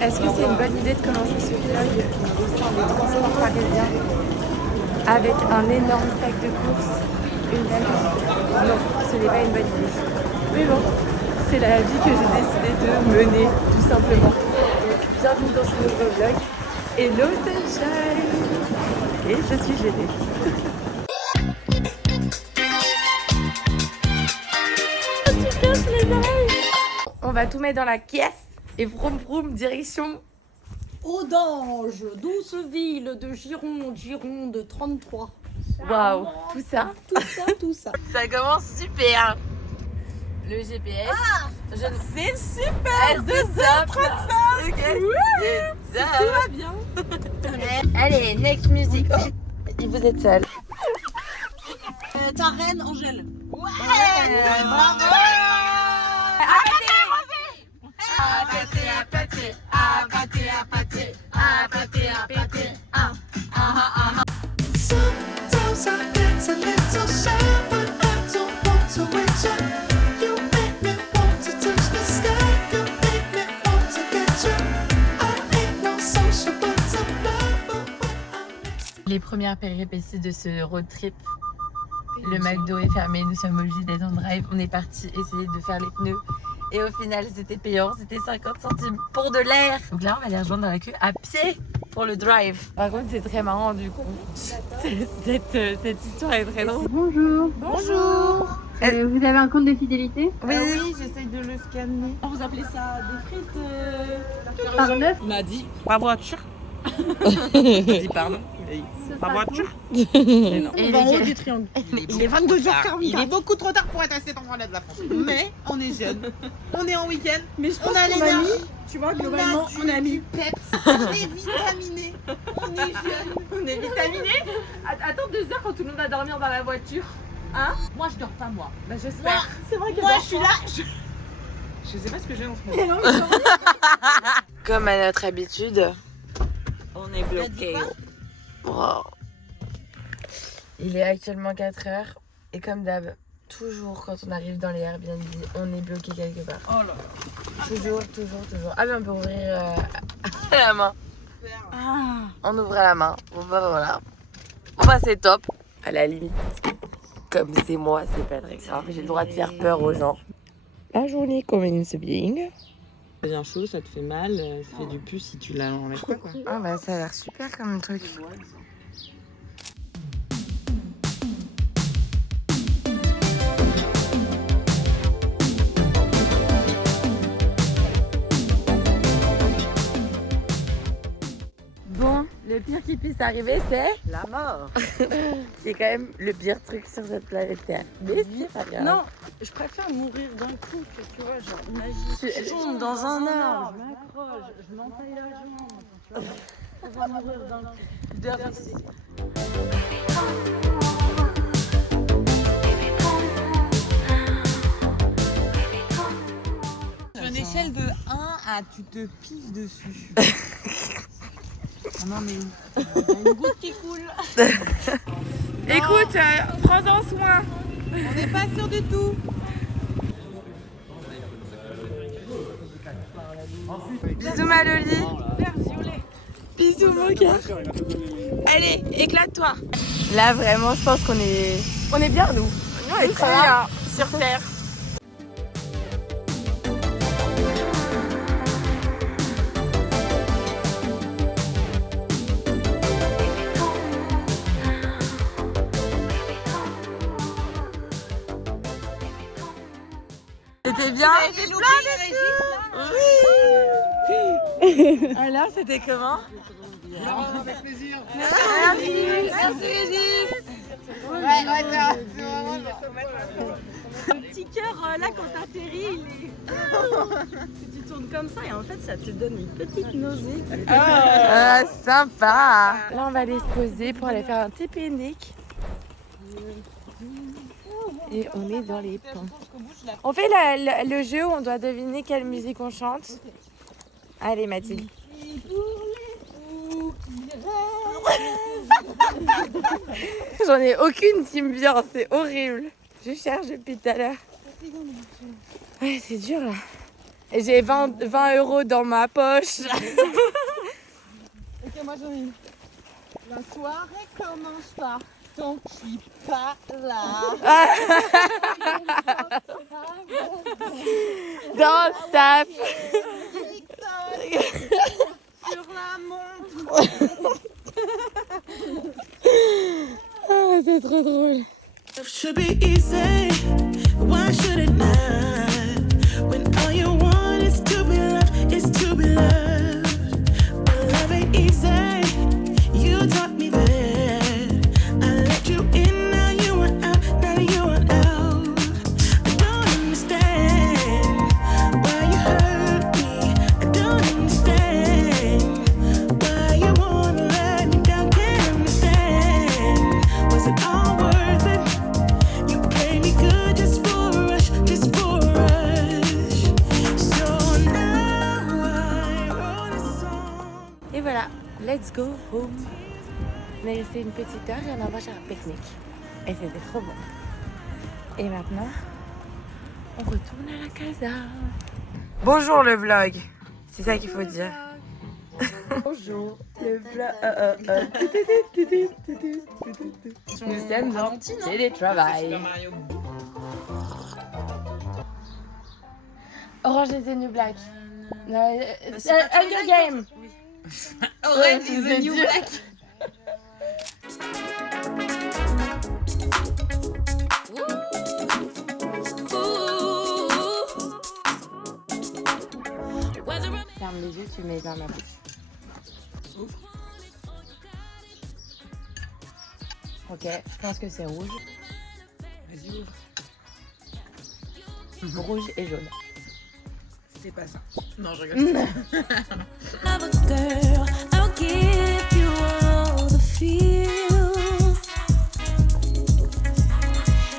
Est-ce que c'est une bonne idée de commencer ce vlog au sein des transports parisiens avec un énorme sac de courses, une valise? Non, ce n'est pas une bonne idée. Mais bon, c'est la vie que j'ai décidé de mener, tout simplement. Donc, bienvenue dans ce nouveau vlog. Hello Sunshine! Et je suis gênée. On va tout mettre dans la caisse et vroom vroom direction Audange, douce ville de Gironde 33. Waouh, tout ça. Tout ça. Ça commence super. Le GPS. C'est super. 2h35. Tout va bien. Allez, next music. Oh, vous êtes seul. Ta reine Angèle. Bravo. Sometimes I get a little shy, but I don't want to wait you. You make me want to touch the sky. You make me want to get you. I ain't no social butterfly, but when I'm next to Les premières péripéties de ce road trip. Le McDo est fermé, nous sommes obligés d'être en drive. On est parti essayer de faire les pneus. Et au final, c'était payant, c'était 50 centimes pour de l'air. Donc là, on va les rejoindre dans la queue à pied pour le drive. Par contre, c'est très marrant du coup. Cette histoire est très drôle. Bonjour. Bonjour. Vous avez un compte de fidélité Oui, Oui, j'essaye de le scanner. Vous appelez ça des frites par 9? Il m'a dit pas voiture. J'ai dit pardon. Pas voiture. Mais non. On va en haut du triangle. Il est 22h44. Il est beaucoup trop tard pour être à cet endroit-là de la France. Mais on est jeune, on est en week-end, Mais je pense on a qu'on a mis, l'énergie, tu vois, on globalement, a on a du mis. peps, on est vitaminé, on est jeune. On est vitaminé. Attends 2 heures quand tout le monde va dormir dans la voiture. Moi, je dors pas, moi. Bah j'espère. C'est vrai que Moi je suis là, je sais pas ce que j'ai en ce moment. Comme à notre habitude. On est bloqué. Wow. Il est actuellement 4 heures et comme d'hab, toujours quand on arrive dans les Airbnb, on est bloqué quelque part. Oh là. Toujours. Ah mais on peut ouvrir la main. On ouvre la main. Bon bah voilà. Bon bah c'est top. À la limite, comme c'est moi, c'est pas très grave. J'ai le droit de faire peur aux gens. La journée commence bien. Ça devient chaud, ça te fait mal, ça fait du pus si tu l'enlèves pas quoi. Ah bah ça a l'air super comme truc. Bon, le pire qui puisse arriver, c'est La mort. c'est quand même le pire truc sur cette planète Terre. Mais c'est pas grave. Non, je préfère mourir d'un coup que tu vois, genre, imagine. Tu- Je tombe dans un arbre, je m'accroche, je m'entaille la jambe. Tu vois, on va mourir d'un coup. Je dois passer. Sur une échelle de 1 à tu te pisses dessus. Ah non mais il y a une goutte qui coule. Écoute, prends-en soin. On n'est pas sûr du tout. Bisous Maloli. Bisous mon cœur. Allez, éclate-toi. Là vraiment, je pense qu'on est bien nous. Nous on est très bien sur Terre. C'était bien. Alors, c'était comment? Avec plaisir. Merci Régis. Ouais, c'est vraiment Le petit cœur, là, quand t'atterris, tu tournes comme ça et en fait, ça te donne une petite nausée. Ah, sympa. Là, on va aller se poser pour aller faire un petit pique-nique. Et on est dans les pins. On fait le jeu où on doit deviner quelle musique on chante. Allez Mathilde. J'en ai aucune qui me vient, c'est horrible. Je cherche depuis tout à l'heure. Ouais, c'est dur là. J'ai 20 € dans ma poche. Ok, moi j'en ai une. La soirée commence par ton qui pas là. Don't stop. Sur la montre. Ah, c'est trop drôle. Should be easy. Why should it not? When all you want is to be loved, is to be loved. But love ain't easy. You taught me that. I let you in, now you want out, now you want out. I don't understand why you hurt me. I don't understand why you wanna let me down. Can't understand. Was it all worth it? You played me good just for a rush, just for a rush. So now I wrote a song. Et voilà, let's go home. On est resté une petite heure et on a mangé un pique-nique. Et c'était trop bon. Et maintenant, on retourne à la casa. Bonjour le vlog. C'est ça qu'il faut dire. Bonjour le vlog. Nous sommes en télétravail. Orange is the new black. Hunger Game. Orange is the new black. Ferme les yeux, tu mets dans ma bouche. Ok, je pense que c'est rouge. Vas-y, ouvre. Rouge et jaune. C'est pas ça. Non, je rigole. Love a girl, I'll give you all the feels.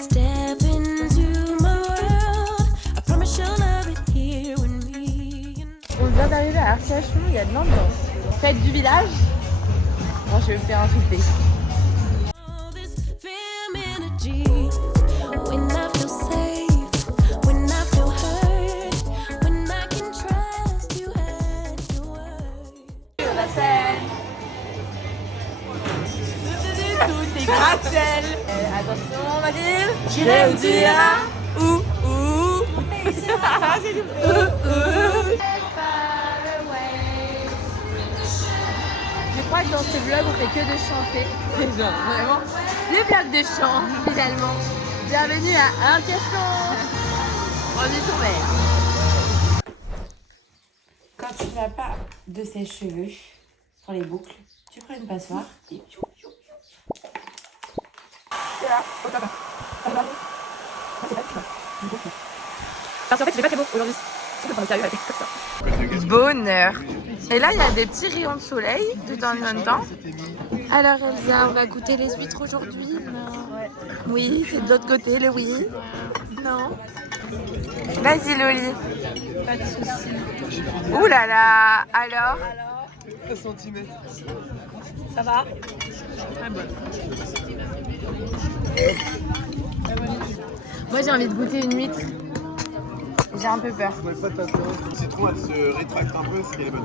Step into my world. I promise you'll love it here with me. On vient d'arriver à Arcachon, il y a de l'ambiance. Fête du village. Bon, je vais me faire insulter. All this femininity. When I feel safe, when I feel hurt, when I can trust you at your word. La scène. Tout est gratte-ciel. Attention, Mathilde. Je vous dirai où. Je crois que dans ce vlog, on fait que de chanter. Genre, vraiment, le vlog de chant, finalement. Bienvenue à Arcachon. Revenez sur mer. Quand tu n'as pas de sèche-cheveux sur les boucles, tu prends une passoire et parce qu'en fait, il fait pas très beau aujourd'hui. Tu peux prendre le sérieux avec comme ça. Bonheur. Et là, il y a des petits rayons de soleil de temps en temps. Alors Elsa, on va goûter les huîtres aujourd'hui? Non. Oui, c'est de l'autre côté, le oui. Non. Vas-y Loli. Pas de soucis. Ouh là là. Alors? 1 cm. Ça va? Très bonne. Moi j'ai envie de goûter une huître. J'ai un peu peur. Le citron, elle se rétracte un peu, ce qui est la bonne.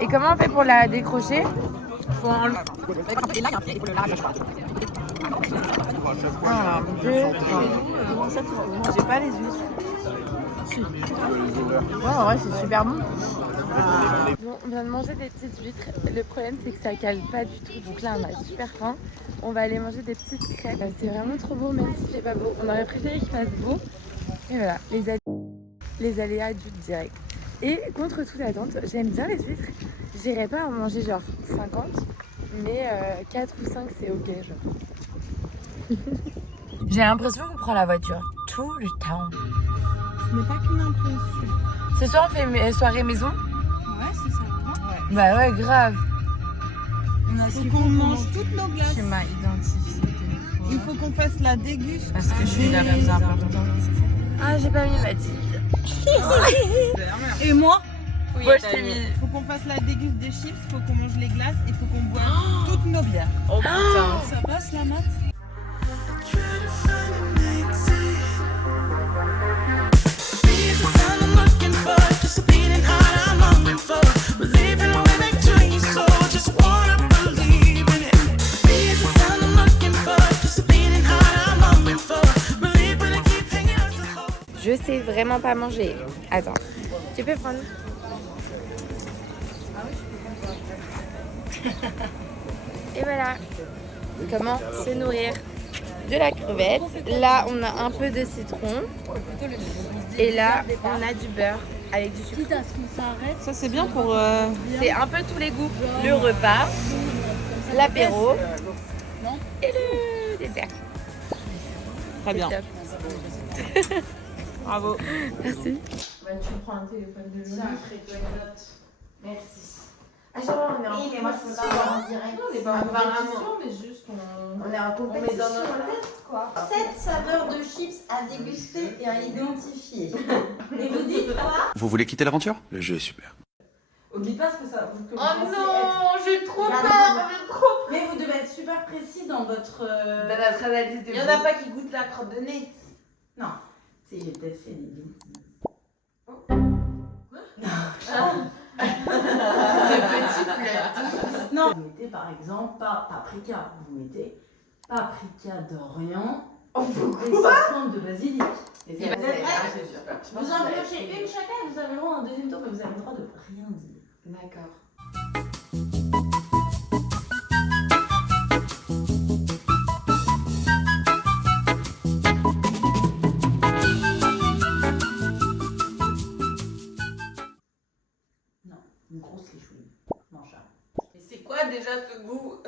Et comment on fait pour la décrocher? Faut enlever. Et là, il y a un pied, il faut le l'arracher. Pour à chaque fois, 1, 2, 3. Comment ça, vous mangez pas les huîtres? Ouais, en vrai, c'est super bon. Bon, on vient de manger des petites huîtres. Le problème, c'est que ça cale pas du tout. Donc là, on a super faim. On va aller manger des petites crêpes. C'est vraiment trop beau, même s'il fait pas beau. On aurait préféré qu'il fasse beau. Et voilà, les aléas du direct. Et contre toute attente, j'aime bien les huîtres. J'irais pas en manger genre 50, mais 4 ou 5, c'est ok, genre. J'ai l'impression qu'on prend la voiture tout le temps. Ce n'est pas qu'une impression. Ce soir, on fait soirée maison? Ouais, c'est ça. Bah ouais, grave. Il faut qu'on mange toutes nos glaces. Tu m'as identifié. Il faut qu'on fasse la dégustation. Parce que je suis la plus importante. Ah, j'ai pas mis Mathilde. Et moi? Oui, moi, je t'ai mis. Il faut qu'on fasse la dégustation des chips, il faut qu'on mange les glaces, il faut qu'on boive toutes nos bières. Oh putain. Ça passe la mat? Try to find an exit. Be the sign I'm looking for, just a Believe in what make dreams so just wanna believe in it. Be is the sound I'm looking for, just a beating heart I'm longing for. Believe when I keep hanging on to hope. Je sais vraiment pas manger. Attends, tu peux prendre. Et voilà comment se nourrir de la crevette. Là, on a un peu de citron. Et là, on a du beurre avec du sucre. Ça, c'est bien pour. C'est un peu tous les goûts. Le repas, l'apéro et le dessert. Très bien. C'est top. Bravo. Merci. Tu prends un téléphone de Loli. Après-toi une note. Merci. Ah, genre, on est en Oui, mais moi je peux pas avoir en direct. Non, on n'est pas en compétition, mais juste on est en compétition. On met dans notre tête, quoi. 7 saveurs de chips à déguster et à identifier. Et vous dites quoi? Vous voulez quitter l'aventure? Le jeu est super. Oublie pas ce que ça. Que vous Oh pensez non, j'ai trop Regardez. peur, j'ai trop peur. Mais vous devez être super précis dans votre. Dans notre analyse de Il y en a pas qui goûtent la crotte de nez. Non. Si, j'ai peut-être fait des bêtises. Quoi? Non. Non. Vous mettez par exemple pas paprika, vous mettez paprika d'Orient et 50 de basilic. Et vous êtes prêts? Vous en clochez une chacun, vous avez le droit en deuxième tour, mais vous avez le droit de rien dire. D'accord. Non, une grosse léchouille. Mangeable. Mais c'est quoi déjà ce goût?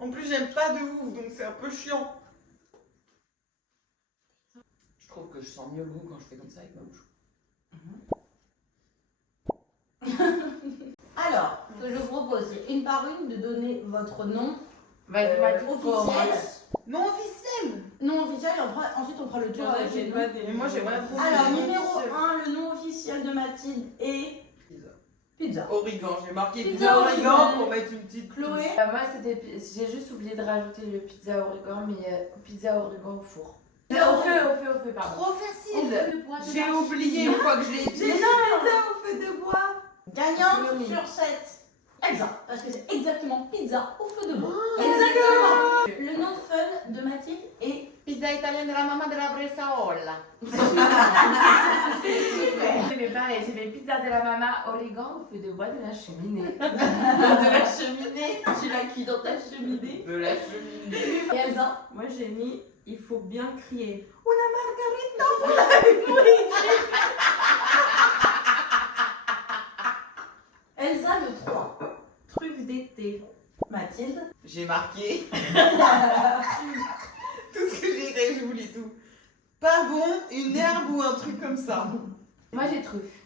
En plus, j'aime pas de ouf, donc c'est un peu chiant. Je trouve que je sens mieux le goût quand je fais comme ça avec ma bouche. Alors, ce que je vous propose, c'est une par une de donner votre nom officiel. Non officiel. nom officiel et ensuite on fera le tour avec les noms. Mais moi, j'aimerais trop. Alors, numéro 1, le nom officiel de Mathilde est Pizza. Origan, j'ai marqué Pizza pizza origan original. pour mettre une petite Chloé. Moi, j'ai juste oublié de rajouter le pizza origan, mais pizza origan au four. Au feu, pardon. Trop facile. J'ai J'ai oublié une fois que je l'ai dit. Mais non, Pizza au feu de bois. gagnante Oui. sur 7. Elsa, parce que c'est exactement pizza au feu de bois. Exactement. Le nom fun de Mathilde est Pizza italienne de la maman de la Bressaola. Mais pareil, j'ai fait pizza de la mama origan au feu de bois de la cheminée. de la cheminée. Tu l'as cuit dans ta cheminée. De la cheminée. Et Elsa, Moi, j'ai mis il faut bien crier. Elsa le 3. Truffe d'été. Mathilde. J'ai marqué. Tout ce que j'ai j'oublie tout. Pas bon, une herbe ou un truc comme ça. Moi, j'ai truffe.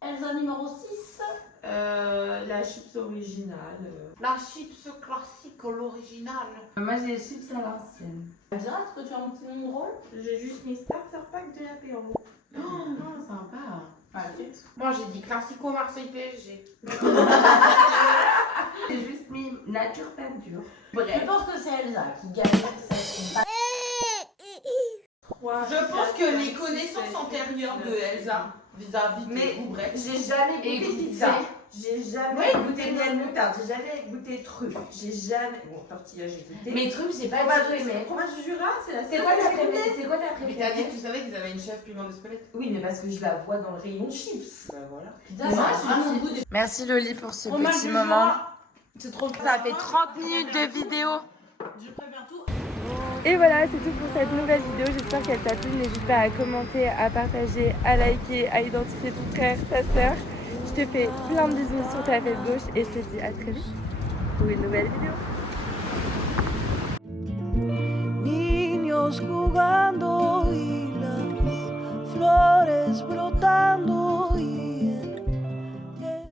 Elsa numéro 6. La chips originale. La chips classique, l'original. Moi, j'ai chips à l'ancienne. Elsa, est-ce que tu as un petit nom de rôle? J'ai juste mis starter pack de l'apéro. Non, sympa. Moi j'ai dit classico Marseille PSG. J'ai juste mis nature peinture. Je pense que c'est Elsa qui gagne cette. Je pense que les connaissances antérieures de Elsa vis-à-vis de Mais Oubrek. j'ai jamais Et goûté goûté. pizza. J'ai jamais Oui, goûté goûté miel miel moutarde. J'ai jamais goûté truffe. J'ai jamais. Bon, tortilla, j'ai goûté. Mais truffe, j'ai pas fromage, du tout aimé. fromage du Jura, c'est la C'est seule quoi que ta j'ai goûté. préférée? C'est quoi ta Mais t'as dit préférée? que tu savais qu'ils avaient une chef piment de squelette. Oui, mais parce que je la vois dans le rayon chips. Bah voilà. Pizza, ça a vraiment goût de Merci Loli pour ce fromage petit du moment. Jura. C'est trop Ça fait 30 minutes de vidéo. Je préfère tout. Et voilà, c'est tout pour cette nouvelle vidéo. J'espère qu'elle t'a plu. N'hésite pas à commenter, à partager, à liker, à identifier ton frère, ta soeur. Je te fais plein de bisous sur ta fesse gauche et je te dis à très vite pour une nouvelle vidéo. Niños jugando y las flores brotando